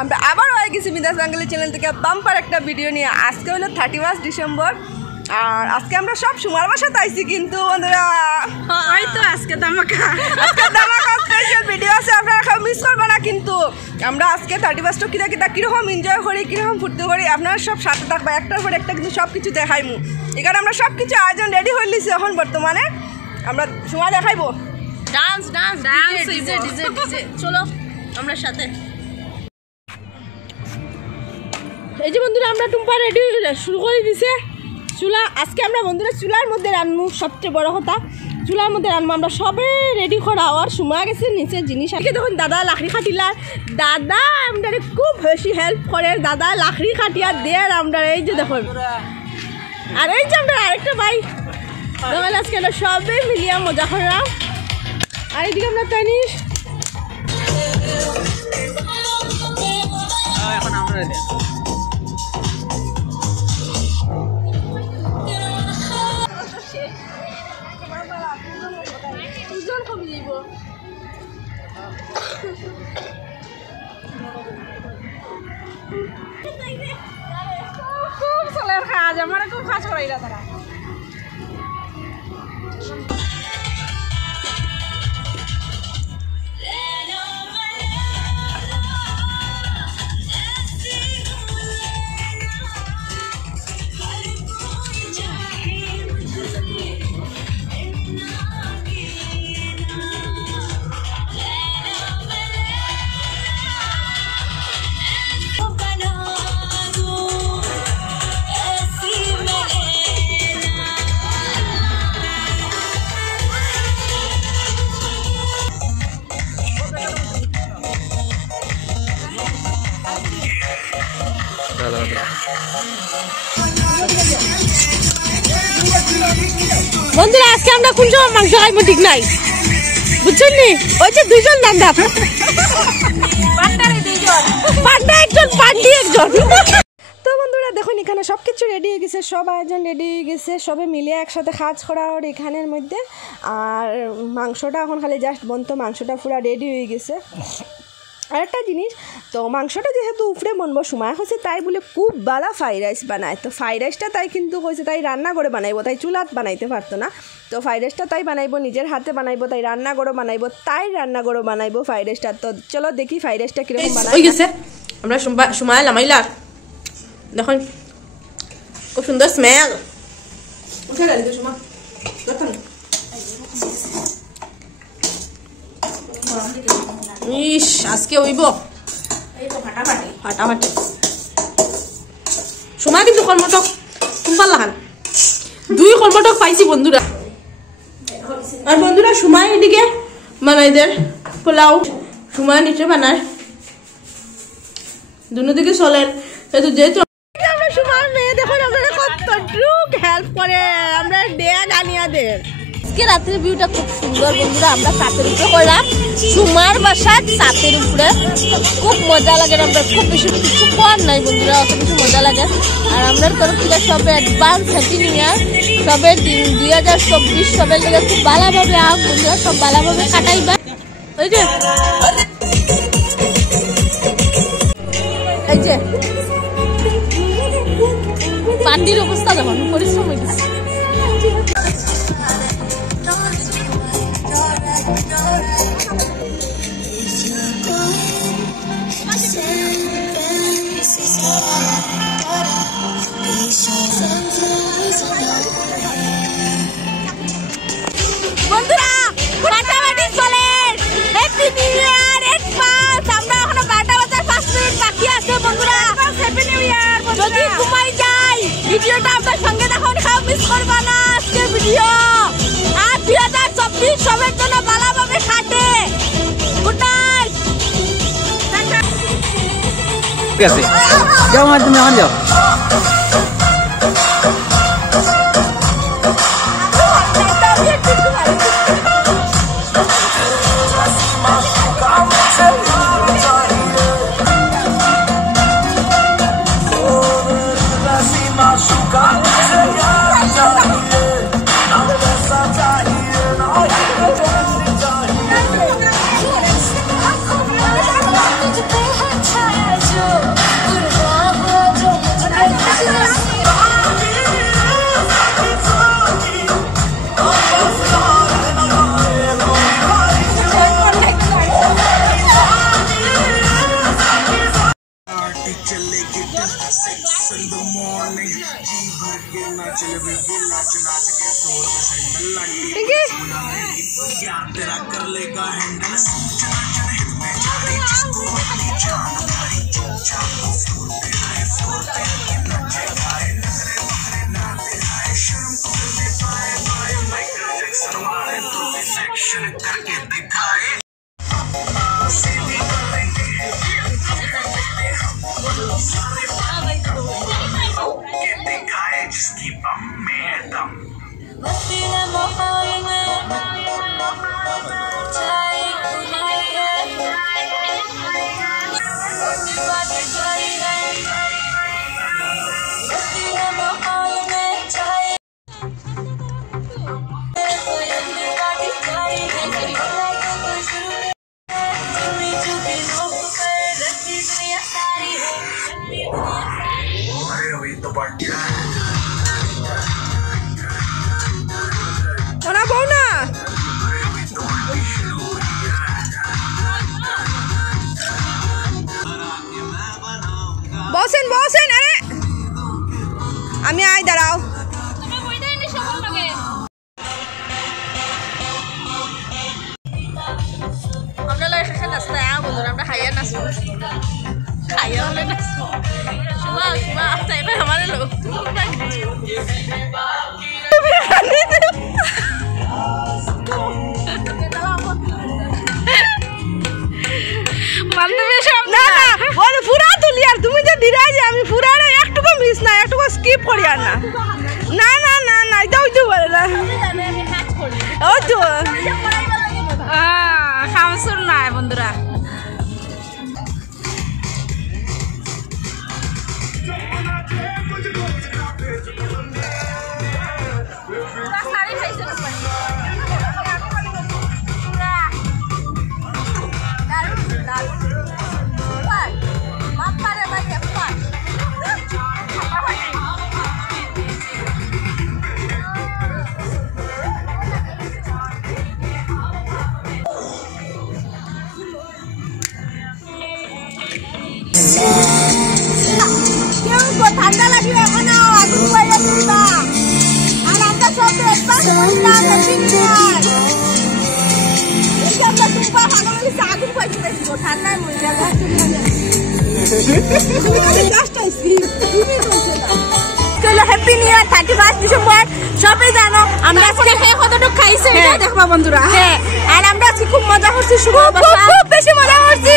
আমরা আবার হয়ে গেছি বিন্দাস বাঙালি চ্যানেল থেকে বাম্পার একটা ভিডিও নিয়ে। আজকে হলো 31 ডিসেম্বর আর আজকে আমরা সব সুমার বাসাতে আইছি, কিন্তু বন্ধুরা ওই তো আজকে ধামাকা স্পেশাল ভিডিও আছে, আপনারা কেউ মিস করবে না। কিন্তু আমরা আজকে 31টা কীরকম এনজয় করি, কীরকম ফুর্তি করি, আপনারা সব সাথে থাকবে, একটার পর একটা কিন্তু সব কিছু দেখাইমু। এখানে আমরা সব কিছু আয়োজন রেডি হয়ে নিছি। এখন বর্তমানে আমরা সুমা দেখাইবো dance dance dance DJ DJ DJ. চলো আমরা সাথে। এই যে বন্ধুরা আমরা টুম্পা রেডি শুরু করে দিছে চুলা। আজকে আমরা বন্ধুরা চুলার মধ্যে রান্নু, সবচেয়ে বড় কথা চুলার মধ্যে রান্নু। আমরা সবে রেডি করা আর সময় গেছে নিচে জিনিস। দেখুন দাদা লাকড়ি খাটিলার, দাদা আমরা খুব বেশি হেল্প করে, দাদা লাকড়ি খাটিয়া দেয় আমরা। এই যে দেখুন, আর এই যে আমরা আরেকটা ভাই তাহলে আজকে আমরা সবে মিলিয়া মজা করলাম। আর এইদিকে আমরা তানিশ এখন আমরা খুব চলের কাজ, আমার খুব কাজ করাইলা তারা। বন্ধুরা আজকে আমরা কোন সময় মাংস খাইবো ঠিক নাই, বুঝছেন নি? ওই যে দুইজন দান্দা, পান্ডা একজন, পান্ডি একজন। তো বন্ধুরা দেখুন এখানে সব কিছু রেডি হয়ে গেছে, সব আয়োজন রেডি হয়ে গেছে, সবে মিলে একসাথে কাজ করা ওর এখানের মধ্যে। আর মাংসটা এখন খালি জাস্ট বন্ধ, মাংসটা পুরো রেডি হয়ে গেছে। আরেকটা জিনিস, তো মাংসটা যেহেতু উপরে বনবো সময় হচ্ছে, তাই বলে খুব ভালো ফ্রাইড রাইস বানায়। তো ফ্রাইড রাইসটা তাই কিন্তু হয়েছে তাই রান্না করে বানাইবো, তাই চুলাত বানাইতে পারতো না। তো ফ্রাইড রাইসটা তাই বানাইবো, নিজের হাতে বানাইবো, তাই রান্না করে বানাইবো, বানাইবো ফ্রাইড রাইসটা। তো চলো দেখি ফ্রাইড রাইসটা কীরকম বানাই। হয়ে গেছে, আমরা সময় লামাইলা দেখুন খুব সুন্দর স্মেল উঠে গেল। সময় দেখুন ইস আজকে হইব ফাটাফাটি। সময় কিন্তু কর্মটক কোনপাল লাগান, 2 কর্মটক পাইছি বন্ধুরা। আর বন্ধুরা সময় এদিকে বানাই দের পোলাও, সময় নিচে বানায়, দুদিকে চলেন। যেহেতু আমরা সুমার মেয়ে দেখুন আপনারা কতটুক হেল্প করে, আমরা দেয়া গানিয়াদের। আজকে রাতের ভিউটা খুব সুন্দর বন্ধুরা। আমরা ছাতের উপরে করলাম, সুমার বাসা ছাতের উপরে, খুব মজা লাগে। আমরা খুব বেশি কিছু কর নাই বন্ধুরা, অত বেশি মজা লাগে। আর আমরা তরফ থেকে সবে অ্যাডভান্স হ্যাপি নিউ ইয়ার, সবে 2024 সবের লেগে খুব ভালোভাবে আগ বন্ধুরা, সব ভালোভাবে কাটাইবা। ওই যে এই যে পান্ডির অবস্থা দেখুন, পরিশ্রম হয়ে গেছে। বন্ধুরা ফাটাফাটি চলে, হ্যাপি নিউ ইয়ার অ্যাডভান্স। আমরা এখনো 12টা বাজার 5 মিনিট বাকি আছে বন্ধুরা। Happy new year. যদি ঘুমাই যাই ভিডিওটা আপনার সঙ্গে দেখুন, খাও মিস করবা না আজকের ভিডিও। আর 2024 সবার জন্য ভালোভাবে কাটে। Good night. ঠিক আছে, যাও মা, তুমি এখন যাও। ওনা বউ না বসেন বসেন আরে আমি আই দাঁড়াও আপনারা এসে নাচতে বন্ধুরা আমরা হাইয়া নাচবো হাইয়া হলে নাচবো শুভা শুভা আপনি এবার আমার লোক বান্ধবী সব না না ওরে পুরা তুলি আর তুমি যে দিরা যে আমি পুরা একটুকু মিস না একটুকু স্কিপ করি আর না না না না না যাও যাও বলে না ও তো খামসুর নাই বন্ধুরা ঠান্ডা লাগলে এখন আগুন পয়লা দিবা আর আমরা সব একবার বললাম আগুন পয়লা দিব ঠান্ডায় মরে যাবে হ্যাপি নিউ ইয়ার 31 ডিসেম্বর সবাই জানো আমরা আজকে কতটুকু খাইছে এটা দেখবা বন্ধুরা হ্যাঁ আর আমরা আজকে খুব মজা করছি খুব বেশি মজা করছি